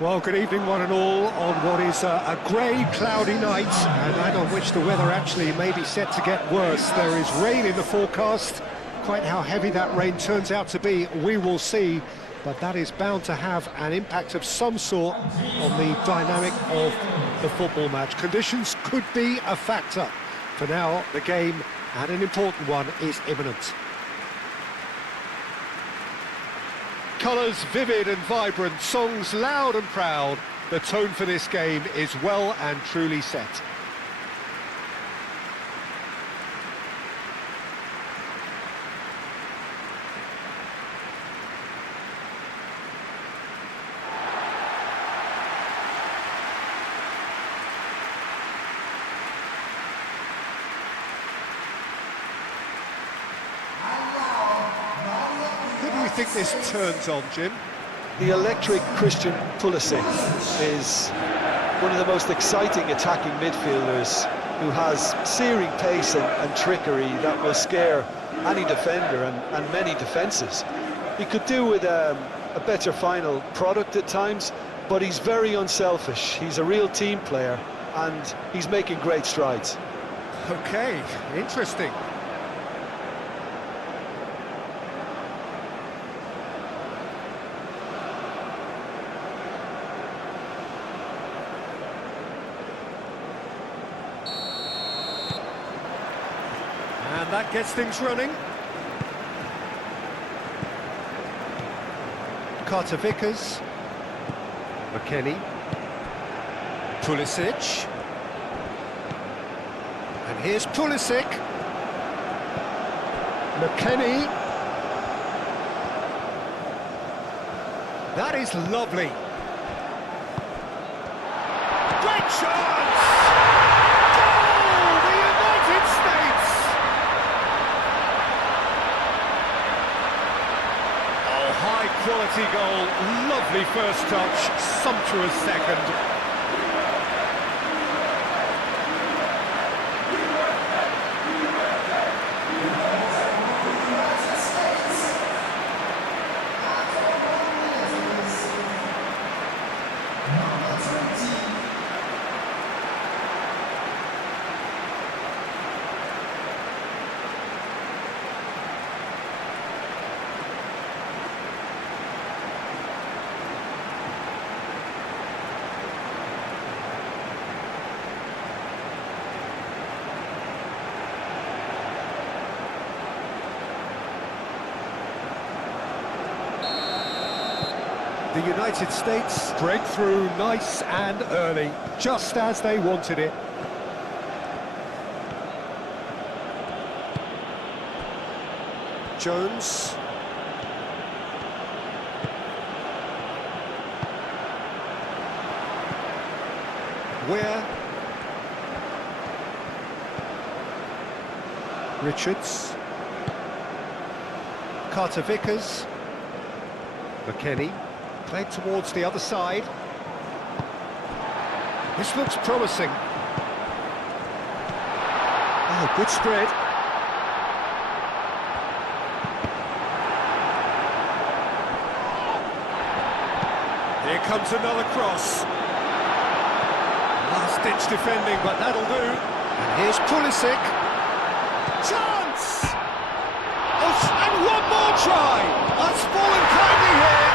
Well, good evening one and all on what is a grey, cloudy night, and night on which the weather actually may be set to get worse. There is rain in the forecast. Quite how heavy that rain turns out to be, we will see, but that is bound to have an impact of some sort on the dynamic of the football match. Conditions could be a factor. For now, the game, and an important one, is imminent. Colours vivid and vibrant, songs loud and proud. The tone for this game is well and truly set. Who do you think this turns on, Jim? The electric Christian Pulisic is one of the most exciting attacking midfielders who has searing pace and trickery that will scare any defender and many defences. He could do with a better final product at times, but he's very unselfish. He's a real team player and he's making great strides. Okay, interesting. And that gets things running. Carter Vickers. McKennie. Pulisic. And here's Pulisic. McKennie. That is lovely. Great chance! Goal! The United States! Oh, high-quality goal. Lovely first touch. Sumptuous second. The United States break through nice and early, just as they wanted it. Jones. Where? Richards. Carter Vickers. McKennie. Played towards the other side. This looks promising. Oh, good spread. Here comes another cross. Last-ditch defending, but that'll do. And here's Pulisic. Chance! Oh, and one more try! That's fallen kindly here.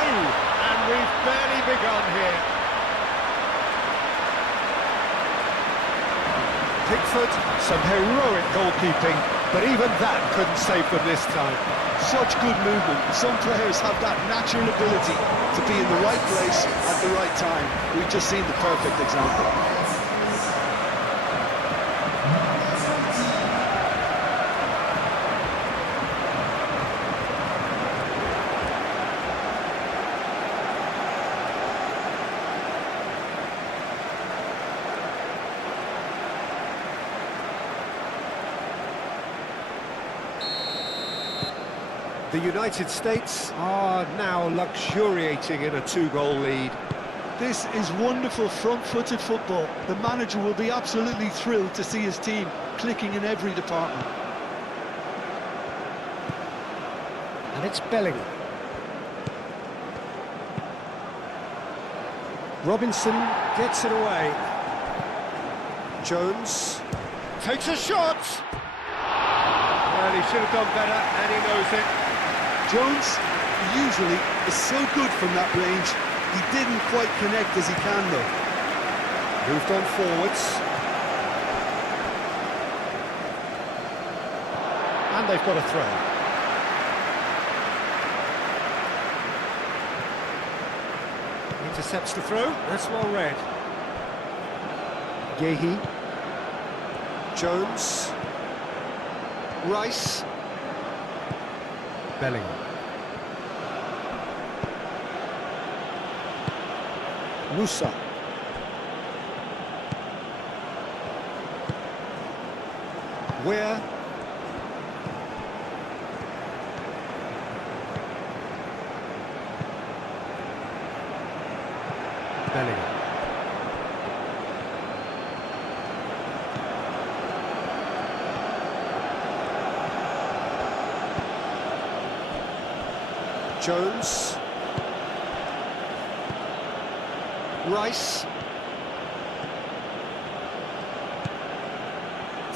And we've barely begun here. Pickford, some heroic goalkeeping, but even that couldn't save them this time. Such good movement. Some players have that natural ability to be in the right place at the right time. We've just seen the perfect example. The United States are now luxuriating in a two-goal lead. This is wonderful front-footed football. The manager will be absolutely thrilled to see his team clicking in every department. And it's Bellingham. Robinson gets it away. Jones takes a shot. Well, he should have done better, and he knows it. Jones usually is so good from that range. He didn't quite connect as he can, though. Moved on forwards. And they've got a throw. Intercepts the throw. That's well read. Yehi. Jones. Rice. Bellingham. Musa. Where? Bellingham. Jones. Rice.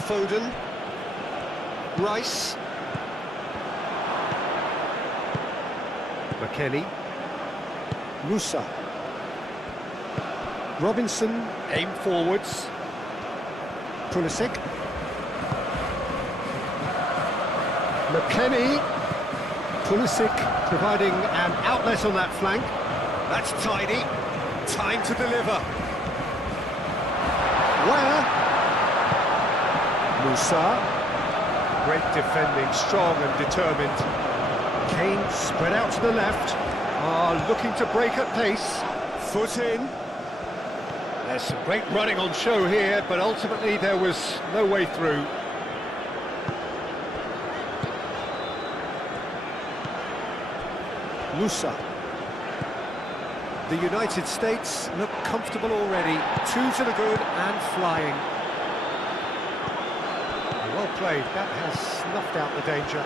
Foden. Rice. McKennie. Musa. Robinson, aim forwards. Pulisic. McKennie. Pulisic providing an outlet on that flank. That's tidy. Time to deliver. Where? Musa. Great defending, strong and determined. Kane spread out to the left. Looking to break at pace. Foot in. There's some great running on show here, but ultimately there was no way through. Musa. The United States look comfortable already. 2 to the good and flying. Well played, that has snuffed out the danger.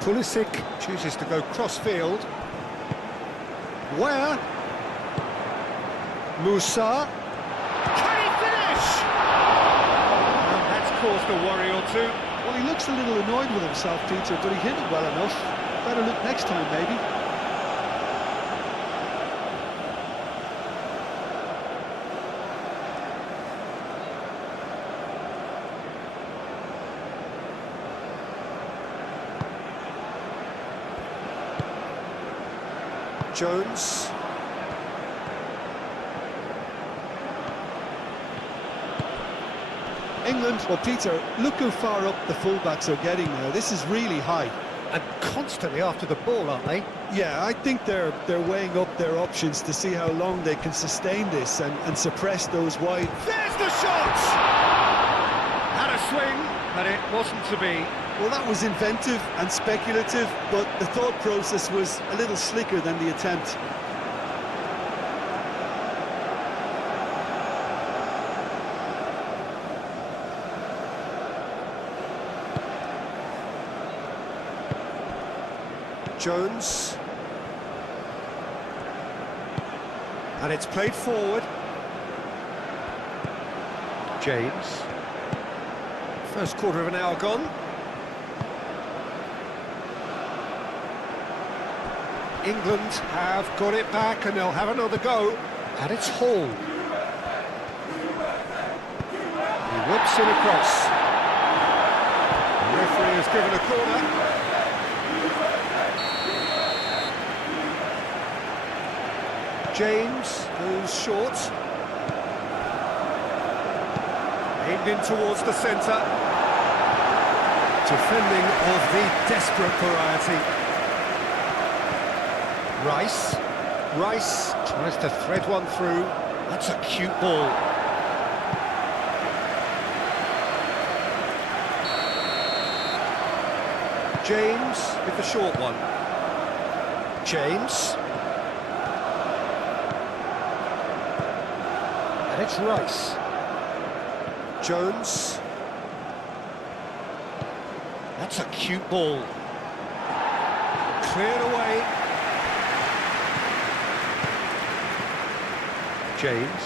Pulisic chooses to go cross-field. Where? Musa. Can he finish? And that's caused a worry or two. Well, he looks a little annoyed with himself, Peter, but he hit it well enough. Better look next time, maybe. Jones. England, well, Peter, look how far up the fullbacks are getting now. This is really high. And constantly after the ball, aren't they? Yeah, I think they're weighing up their options to see how long they can sustain this and suppress those wide. There's the shot! Had a swing, but it wasn't to be. Well, that was inventive and speculative, but the thought process was a little slicker than the attempt. Jones. And it's played forward. James. First quarter of an hour gone. England have got it back and they'll have another go. And it's Hall. He whips it across. The referee has given a corner. James goes short. Aimed in towards the centre. Defending of the desperate variety. Rice. Rice tries to thread one through. That's a cute ball. James with the short one. James. And it's Rice. Jones. That's a cute ball. Cleared away. James.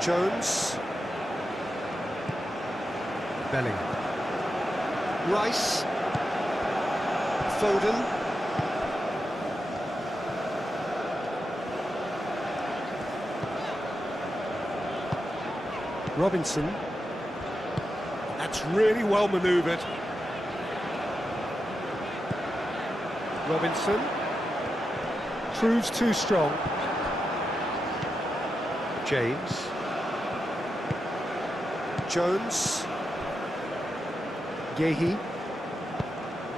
Jones. Bellingham. Rice. Foden. Robinson. That's really well manoeuvred. Robinson. Proves too strong. James. Jones. Gehi.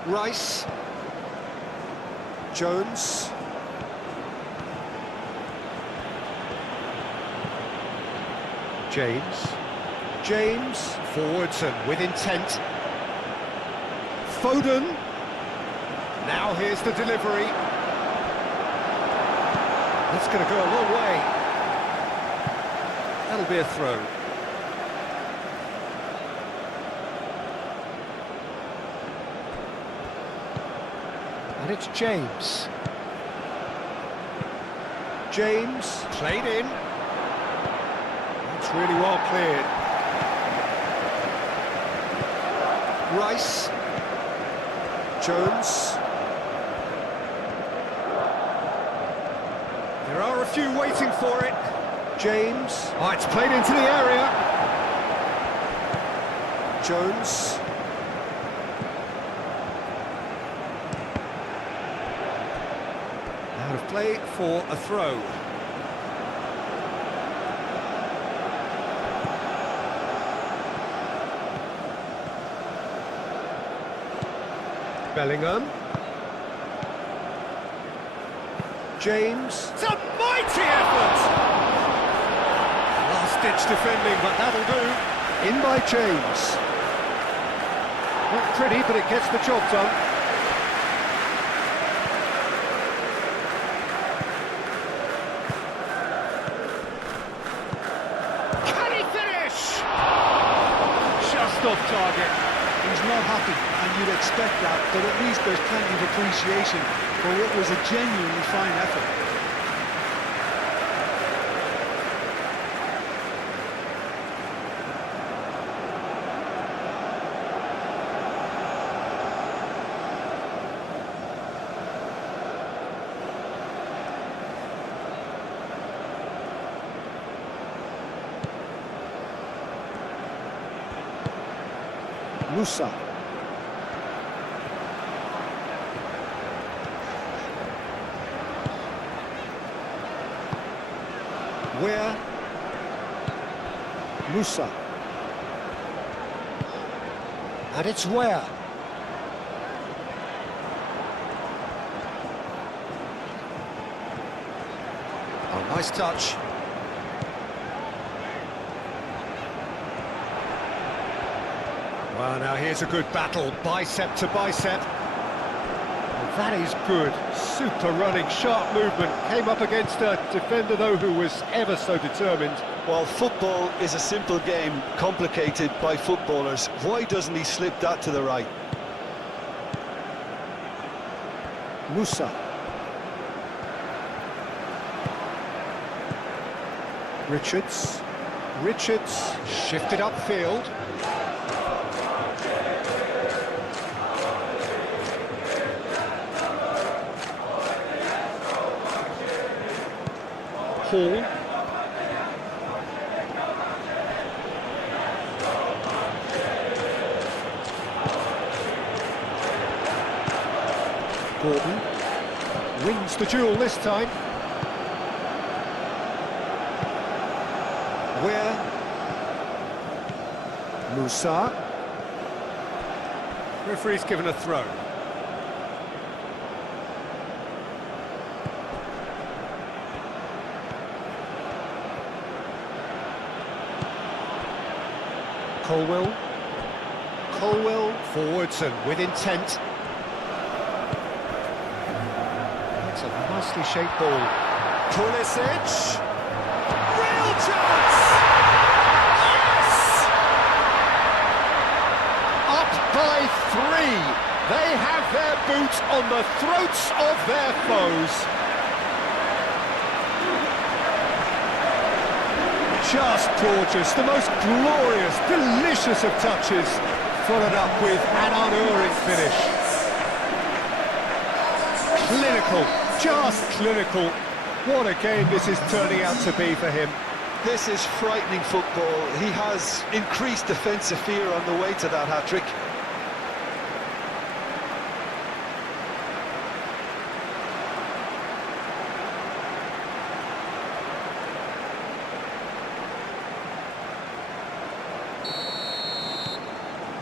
Rice. Jones. James. James. Forwards and with intent. Foden. Now here's the delivery. That's going to go a long way. That'll be a throw. And it's James. James, played in. That's really well cleared. Rice. Jones. There are a few waiting for it. James. Oh, it's played into the area. Jones. Out of play for a throw. Bellingham. James. It's a mighty effort! Last-ditch defending, but that'll do. In by James. Not pretty, but it gets the job done. Can he finish? Just off target. He's not happy, and you'd expect that, but at least there's plenty of appreciation for what was a genuinely fine effort. Musa. Where? Musa. And it's where? Oh, nice touch. Well, now here's a good battle, bicep to bicep. Well, that is good, super running, sharp movement. Came up against a defender, though, who was ever so determined. Well, football is a simple game, complicated by footballers. Why doesn't he slip that to the right? Musa. Richards shifted upfield. Hall. Gordon wins the duel this time. Where? Musa. Referee's given a throw. Colwell forwards and with intent. That's a nicely shaped ball. Pulisic. Real chance! Yes! Up by 3. They have their boot on the throats of their foes. Just gorgeous, the most glorious, delicious of touches, followed up with an unerring finish. Clinical, just clinical. What a game this is turning out to be for him. This is frightening football. He has increased defensive fear on the way to that hat-trick.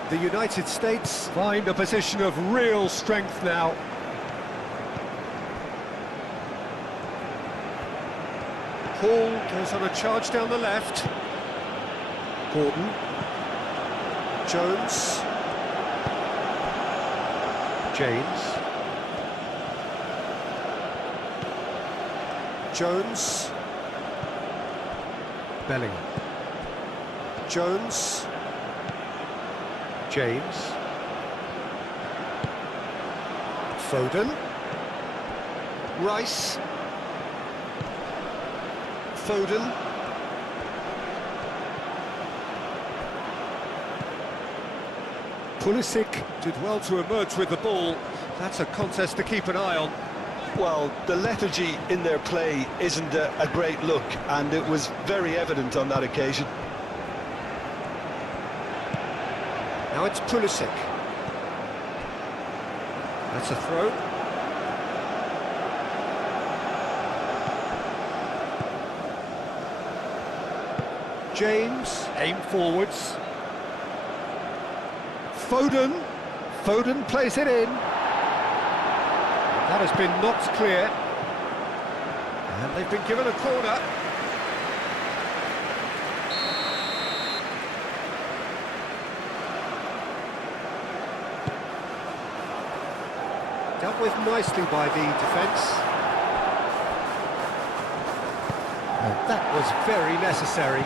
The United States find a position of real strength now. Hall goes on a charge down the left. Gordon. Jones. James. Jones. Bellingham. Jones. James. Foden. Rice. Foden. Pulisic did well to emerge with the ball. That's a contest to keep an eye on. Well, the lethargy in their play isn't a great look, and it was very evident on that occasion. Now it's Pulisic. That's a throw. James, aim forwards. Foden. Foden plays it in. That has been knocked clear. And they've been given a corner. Dealt with nicely by the defence. And that was very necessary.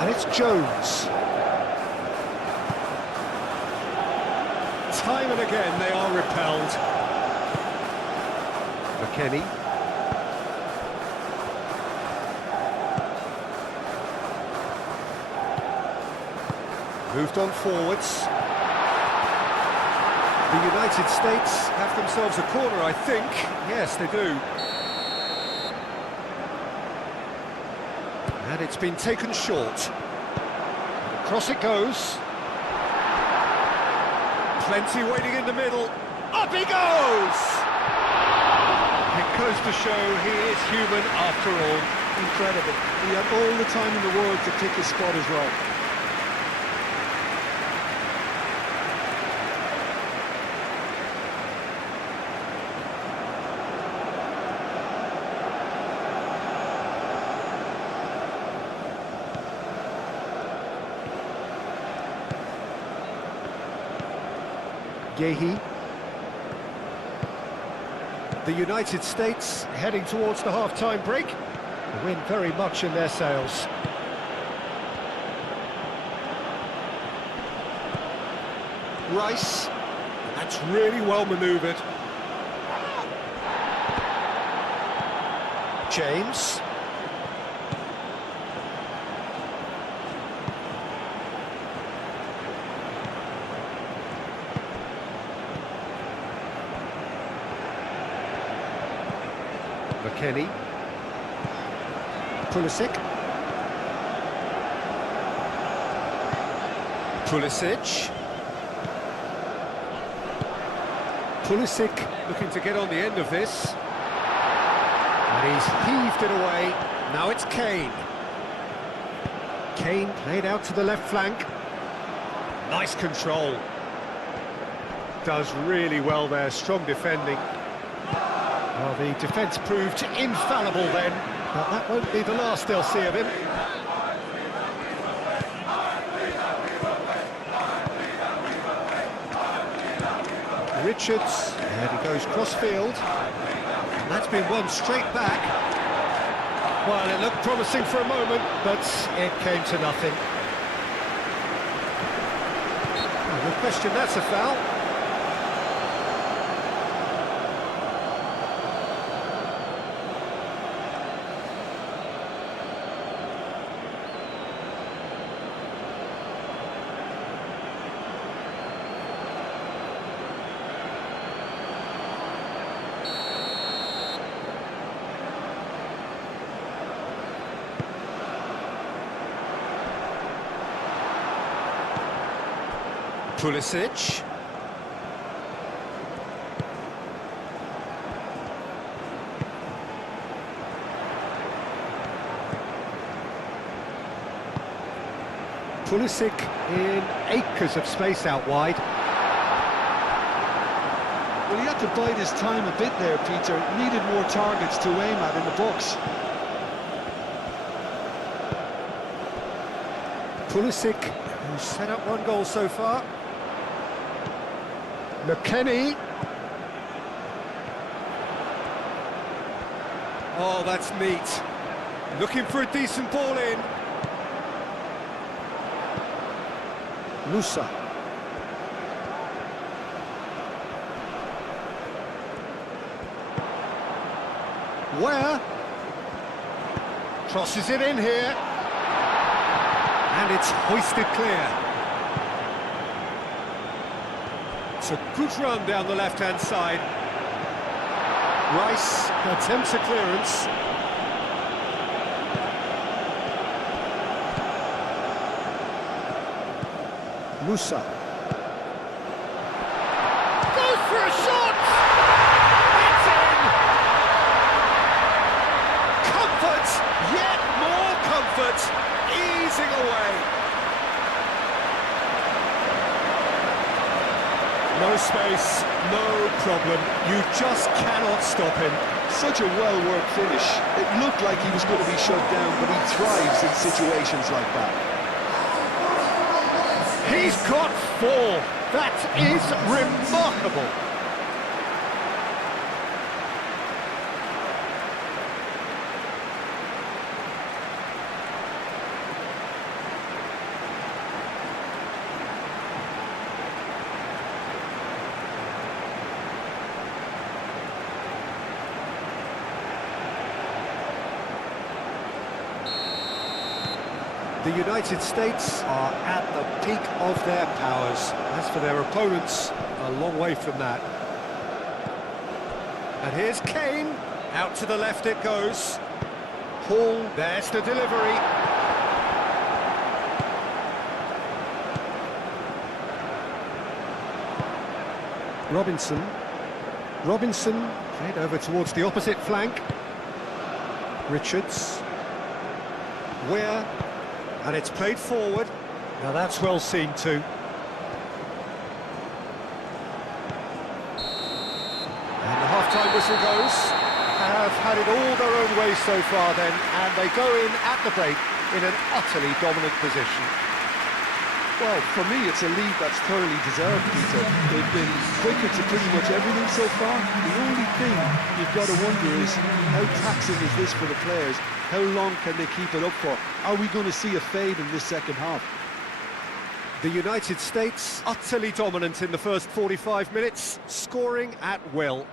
And it's Jones. Time and again they are repelled. McKennie. Moved on forwards. The United States have themselves a corner, I think. Yes, they do. And it's been taken short. Across it goes. Plenty waiting in the middle. Up he goes! It goes to show he is human after all. Incredible. He had all the time in the world to pick his spot as well. Yehi. The United States heading towards the half-time break. The wind very much in their sails. Rice. That's really well manoeuvred. James. McKennie. Pulisic. Pulisic. Pulisic looking to get on the end of this. And he's heaved it away. Now it's Kane. Kane played out to the left flank. Nice control. Does really well there, strong defending. Well, the defence proved infallible then, but that won't be the last they'll see of him. Richards, and he goes cross-field. And that's been won straight back. Well, it looked promising for a moment, but it came to nothing. No question, that's a foul. Pulisic. Pulisic in acres of space out wide. Well, he had to bide his time a bit there, Peter. Needed more targets to aim at in the box. Pulisic, who's set up one goal so far. McKennie. Oh, that's neat. Looking for a decent ball in. Musa. Where? Crosses it in here. And it's hoisted clear. It's a good run down the left-hand side. Rice attempts a clearance. Musa. Goes for a shot! It's in! Comfort! Yet more comfort! Easing away. No space, no problem. You just cannot stop him. Such a well-worked finish. It looked like he was going to be shut down, but he thrives in situations like that. He's got 4. That is remarkable. The United States are at the peak of their powers. As for their opponents, a long way from that. And here's Kane. Out to the left it goes. Hall, there's the delivery. Robinson played over towards the opposite flank. Richards. Weir. And it's played forward. Now that's well seen too. And the half-time whistle goes. Have had it all their own way so far then, and they go in at the break in an utterly dominant position. Well, for me, it's a lead that's thoroughly deserved, Peter. They've been quicker to pretty much everything so far. The only thing you've got to wonder is, how taxing is this for the players? How long can they keep it up for? Are we going to see a fade in this second half? The United States utterly dominant in the first 45 minutes, scoring at will.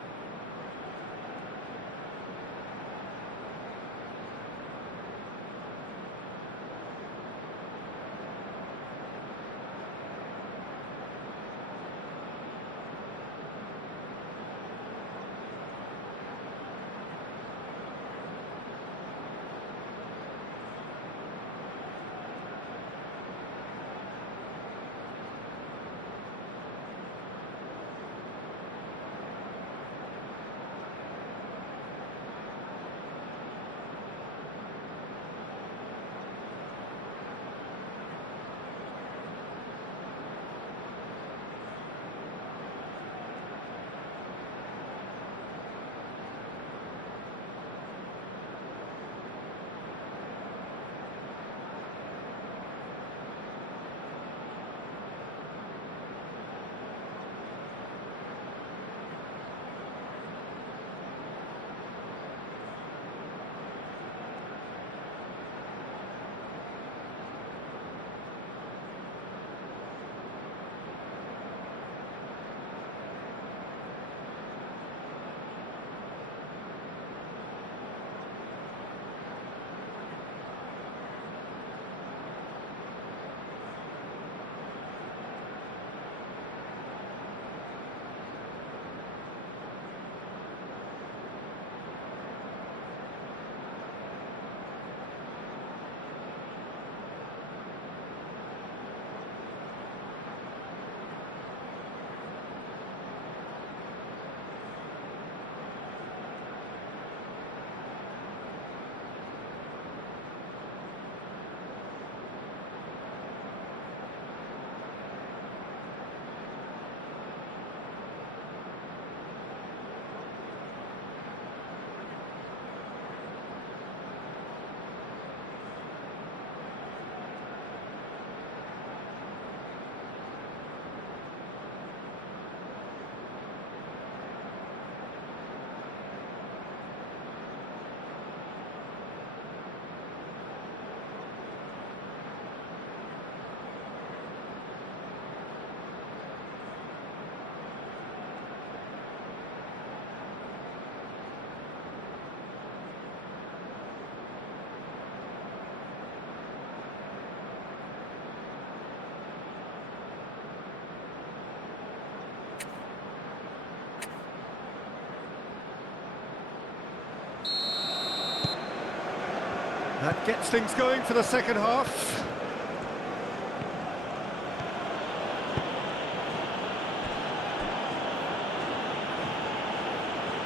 That gets things going for the second half.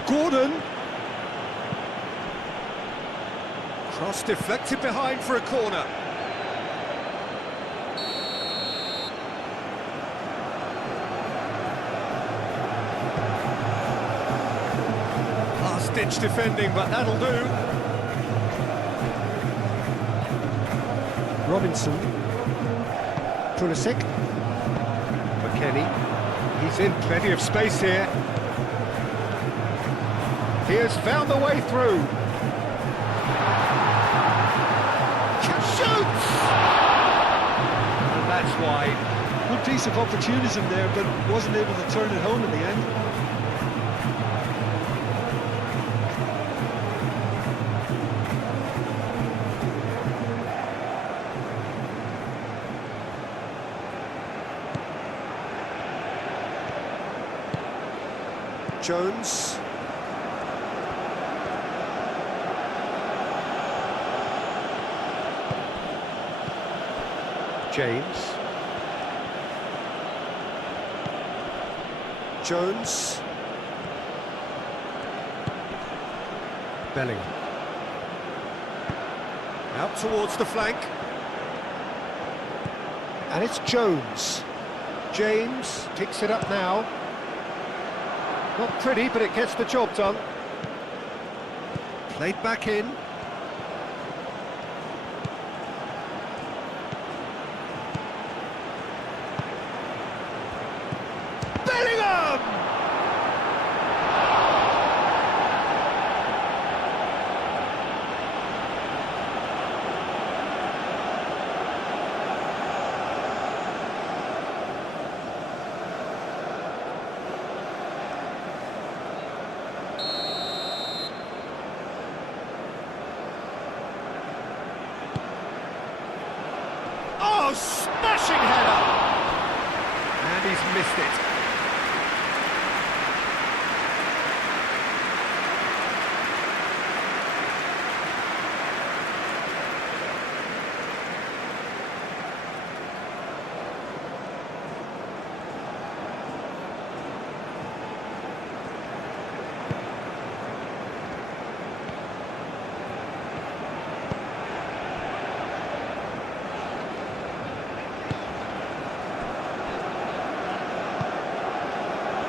Gordon. Cross deflected behind for a corner. Last-ditch defending, but that'll do. Robinson. Pulisic. McKennie. He's in plenty of space here. He has found the way through. Shoots! And that's wide. Good piece of opportunism there, but wasn't able to turn it home in the end. Jones. James. Jones. Bellingham. Out towards the flank. And it's Jones. James picks it up now. Not pretty, but it gets the job done. Played back in. Bellingham! Oh, smashing header! And he's missed it.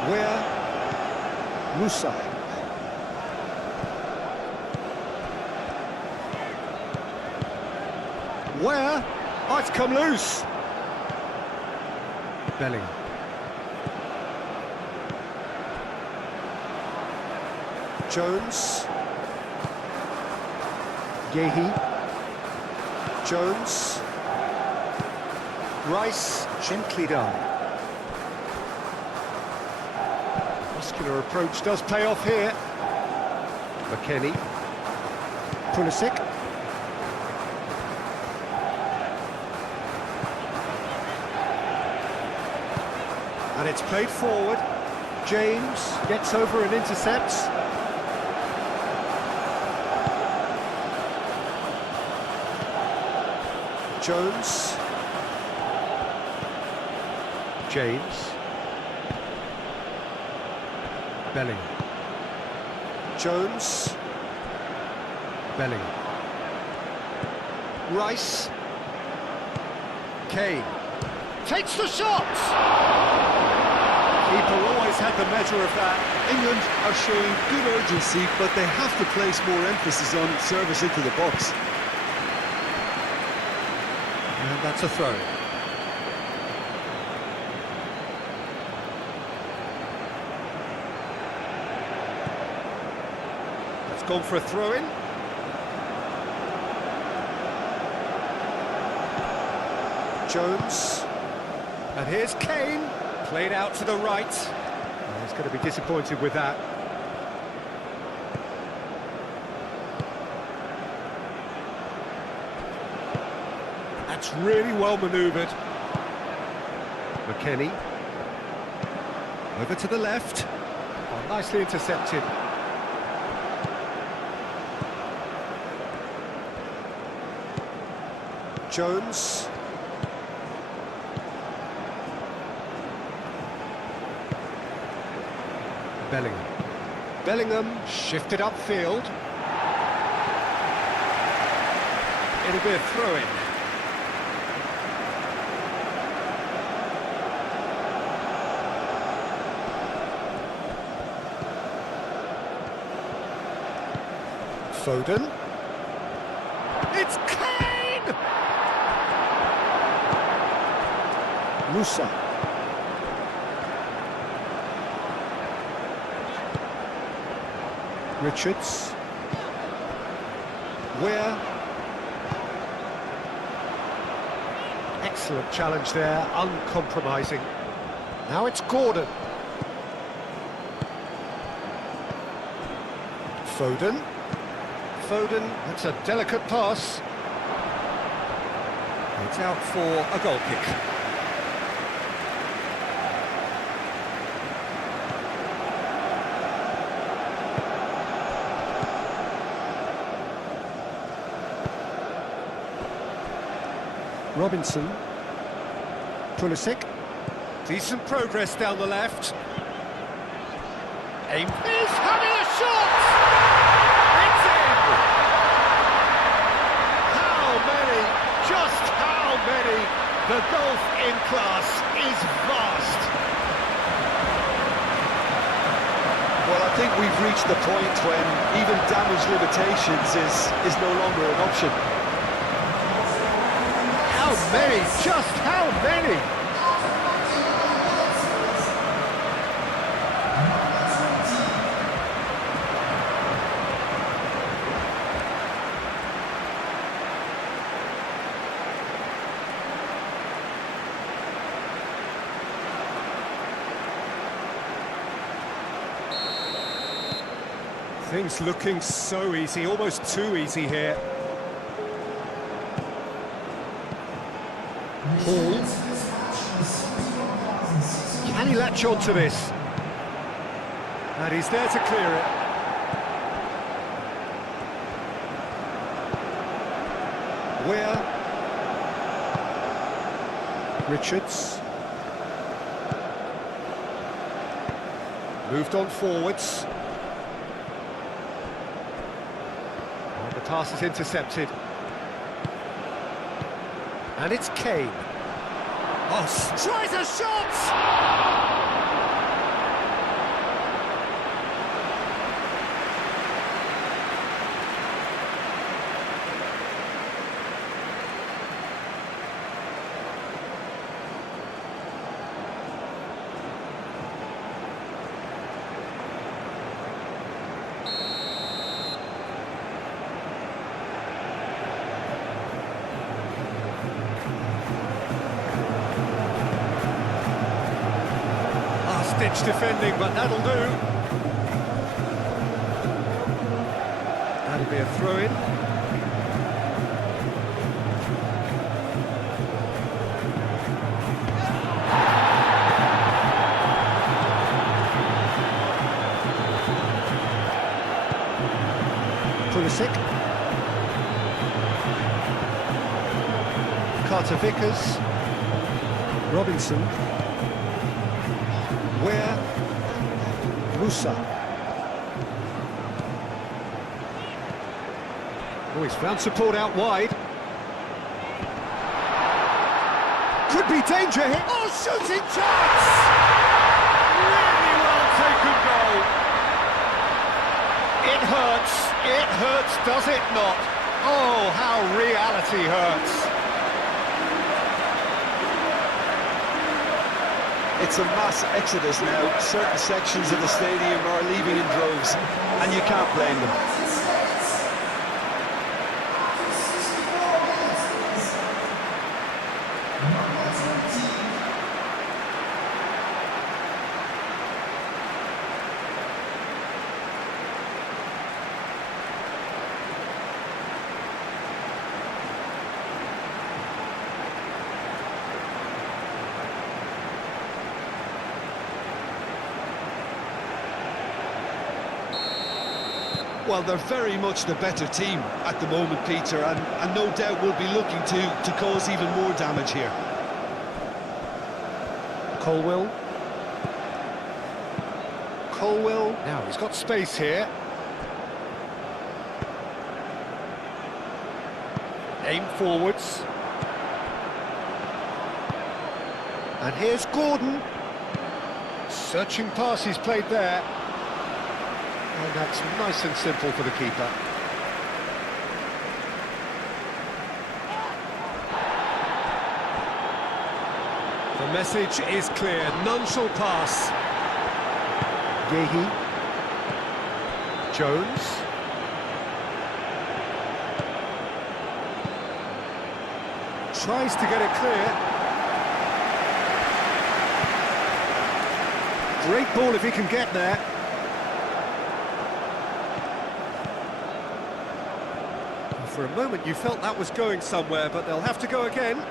Where Musa. Where? Oh, it's come loose. Bellingham. Jones. Yehi. Jones. Rice, gently done. Muscular approach does pay off here. McKennie. Pulisic. And it's played forward. James gets over and intercepts. Jones. James. Bellingham. Jones. Bellingham. Rice. Kane. Takes the shot! Keeper always had the measure of that. England are showing good urgency, but they have to place more emphasis on service into the box. And that's a throw. That's gone for a throw-in. Jones. And here's Kane. Played out to the right. And he's going to be disappointed with that. That's really well manoeuvred. McKennie. Over to the left. Oh, nicely intercepted. Jones. Bellingham. Bellingham shifted upfield. It'll be a throw-in. Foden. It's Kane! Musa. Richards. Weir. Excellent challenge there, uncompromising. Now it's Gordon. Foden. Foden, that's a delicate pass. It's out for a goal kick. Robinson. Pulisic. Decent progress down the left. Aim. He's having a shot! It's in! How many? Just how many? The gulf in class is vast. Well, I think we've reached the point when even damage limitations is no longer an option. How many? Just how many? Things looking so easy, almost too easy here. Hall. Can he latch on to this? And he's there to clear it. Weir. Richards. Moved on forwards. And the pass is intercepted. And it's Kane. Oh, tries a shot! Ditch defending, but that'll do. That'll be a throw-in. Pulisic. Carter Vickers. Robinson. Weir. Musa. Oh, he's found support out wide. Could be danger here. Oh, shooting chance! Really well taken goal. It hurts, does it not? Oh, how reality hurts. It's a mass exodus now. Certain sections of the stadium are leaving in droves, and you can't blame them. Well, they're very much the better team at the moment, Peter, and no doubt will be looking to cause even more damage here. Colwill. Colwill. Now he's got space here. Aim forwards. And here's Gordon. Searching pass he's played there. And that's nice and simple for the keeper. The message is clear, none shall pass. Yehi. Jones. Tries to get it clear. Great ball if he can get there. For a moment you felt that was going somewhere, but they'll have to go again.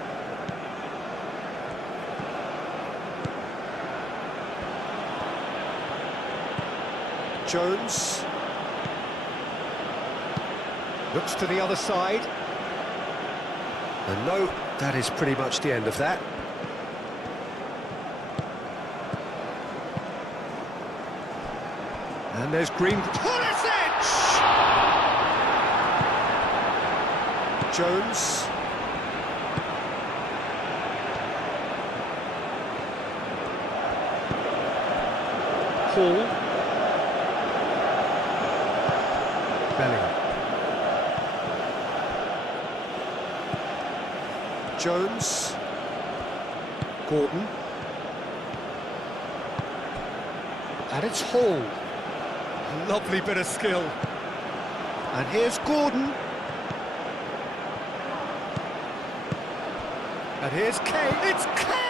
Jones. Looks to the other side. And no, that is pretty much the end of that. And there's Green. Pulisic! Jones. Hall. Bellingham. Jones. Gordon. And it's Hall. Lovely bit of skill. And here's Gordon. And here's Kane. It's Kane!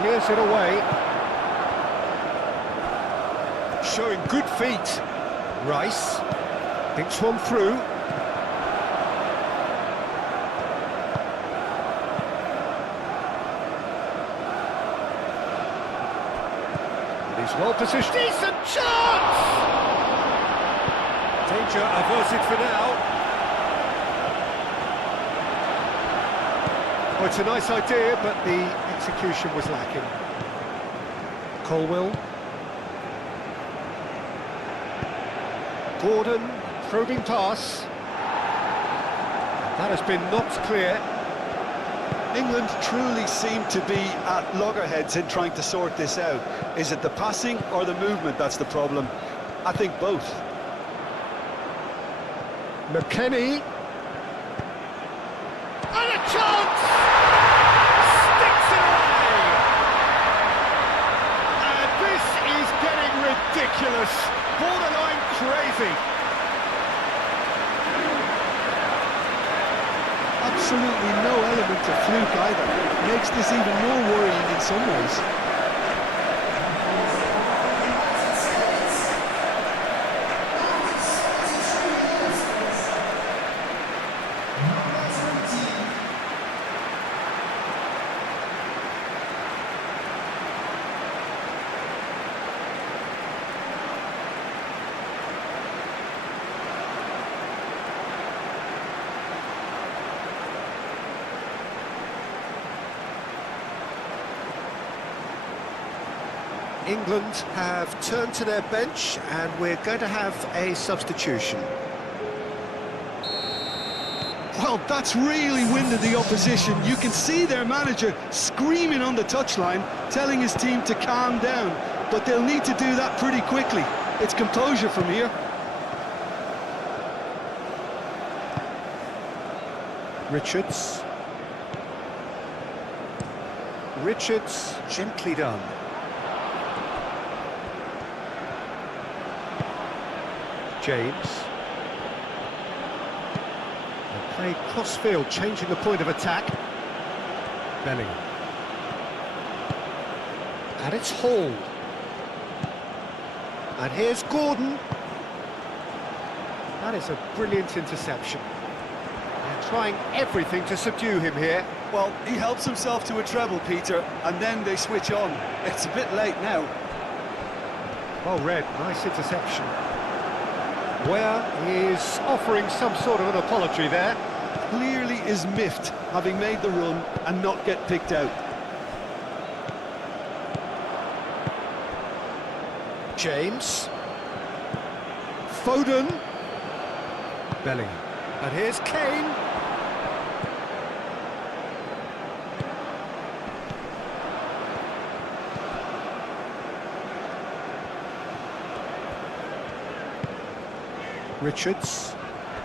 Clears it away. Showing good feet. Rice. Thinks one through. And he's well positioned. Decent chance! Danger averted for now. Oh, it's a nice idea, but the execution was lacking. Colwill. Gordon, probing pass. That has been knocked clear. England truly seem to be at loggerheads in trying to sort this out. Is it the passing or the movement that's the problem? I think both. McKennie. And a chance! Sticks it away! And this is getting ridiculous. Borderline crazy. Absolutely no element of fluke either. Makes this even more worrying in some ways. England have turned to their bench and we're going to have a substitution. Well, that's really winded the opposition. You can see their manager screaming on the touchline, telling his team to calm down. But they'll need to do that pretty quickly. It's composure from here. Richards. Richards, gently done. James. And play cross-field, changing the point of attack. Bellingham. And it's Hall. And here's Gordon. That is a brilliant interception. They're trying everything to subdue him here. Well, he helps himself to a treble, Peter, and then they switch on. It's a bit late now. Well read, nice interception. Ware is offering some sort of an apology there. Clearly is miffed, having made the run and not get picked out. James. Foden. Bellingham. And here's Kane.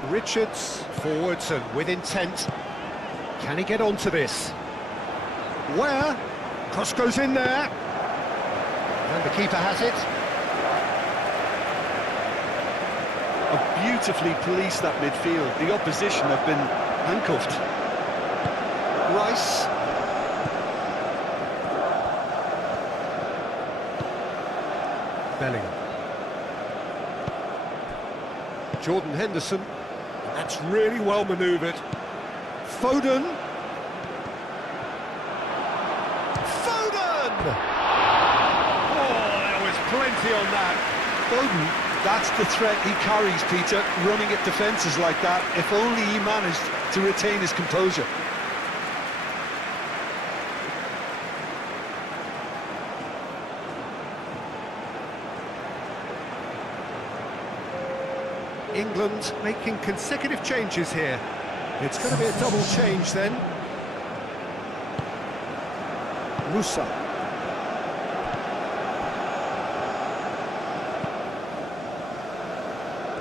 Richards forwards and with intent. Can he get onto this? Where? Cross goes in there. And the keeper has it. Beautifully policed that midfield. The opposition have been handcuffed. Rice. Bellingham. Jordan Henderson. That's really well manoeuvred. Foden. Foden! Oh, there was plenty on that. Foden, that's the threat he carries, Peter, running at defences like that, if only he managed to retain his composure. England making consecutive changes here. It's going to be a double change then. Musa.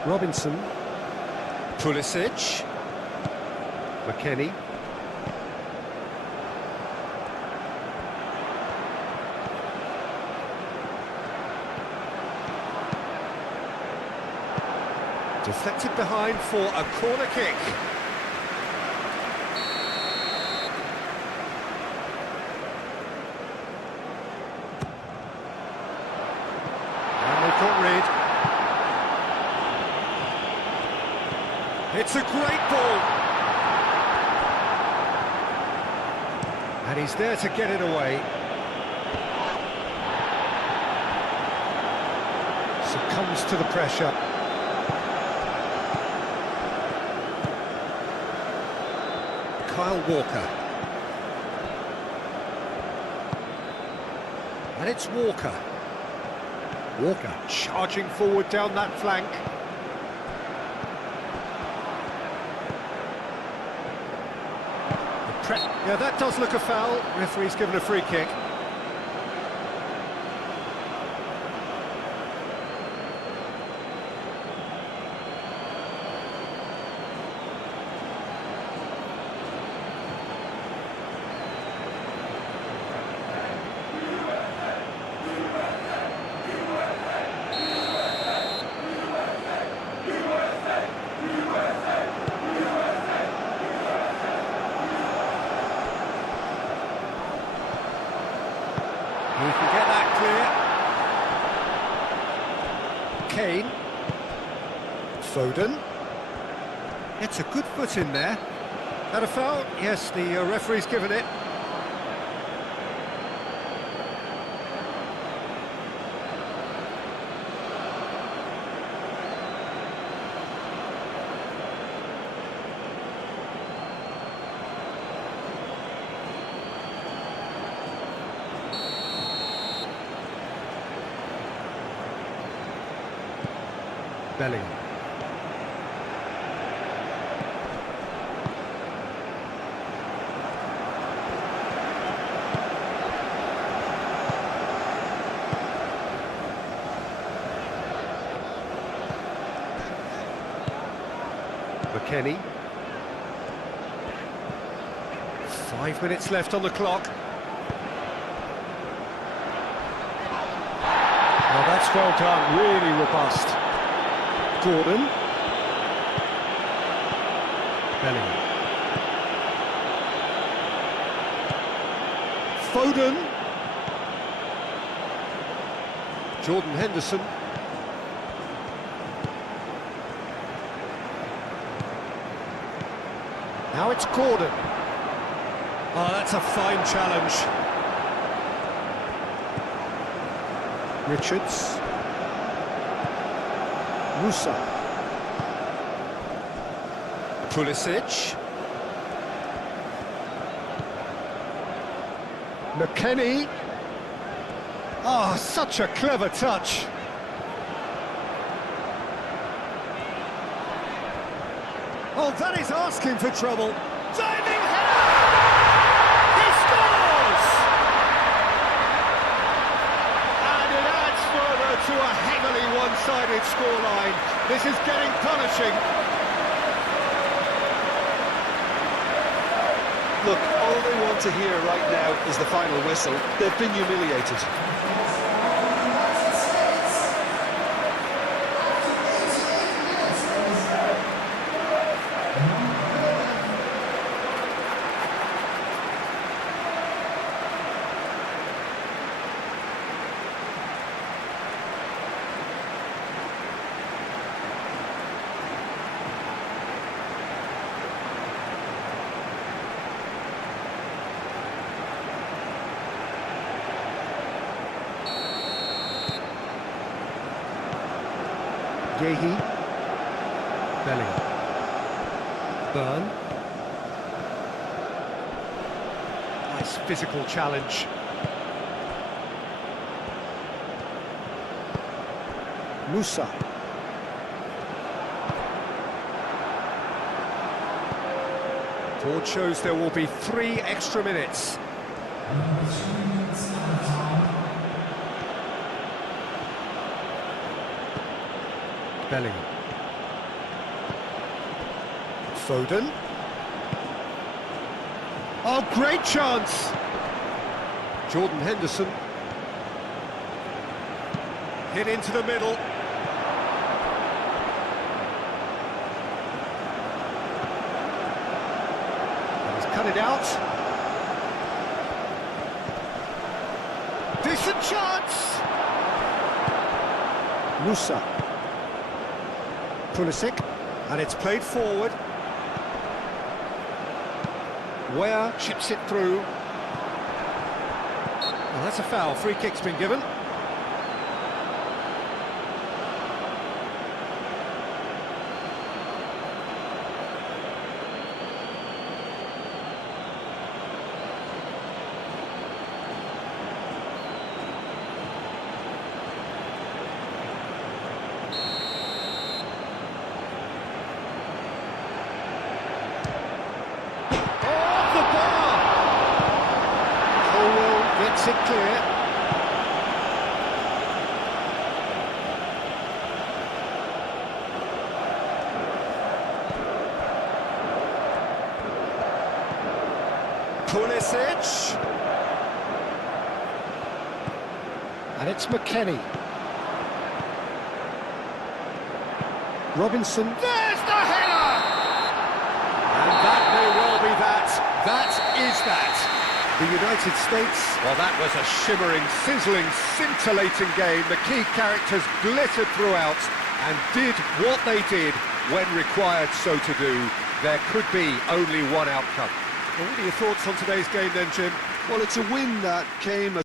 Robinson. Pulisic. McKennie. Deflected behind for a corner kick. And they've got rid. It's a great ball. And he's there to get it away. Succumbs to the pressure. Kyle Walker. And it's Walker. Walker charging forward down that flank. Yeah, that does look a foul. Referee's given a free kick. He can get that clear. Kane. Foden. It's a good foot in there. That a foul? Yes, the referee's given it. Bellingham. McKennie. 5 minutes left on the clock. Oh, that's well done, really robust. Gordon. Bellingham. Foden. Jordan Henderson. Now it's Gordon. Oh, that's a fine challenge. Richards. Musa. Pulisic. McKennie. Oh, such a clever touch. Oh, that is asking for trouble. Diving header! He scores! And it adds further to a heavily one-sided scoreline. This is getting punishing. Look, all they want to hear right now is the final whistle. They've been humiliated. Yehi. Bellingham. Burn. Nice physical challenge. Musa. Board shows there will be 3 extra minutes. Bellingham. Foden. Oh, great chance! Jordan Henderson. Hit into the middle. He's cut it out. Decent chance! Musa. Pulisic, and it's played forward. Where chips it through. Well, that's a foul. Free kick's been given. Gets it clear. Pulisic. And it's McKennie. Robinson. There's the header! And that may well be that. That is that. The United States. Well, that was a shimmering, sizzling, scintillating game. The key characters glittered throughout and did what they did when required so to do. There could be only one outcome. Well, what are your thoughts on today's game then, Jim? Well, it's a win that came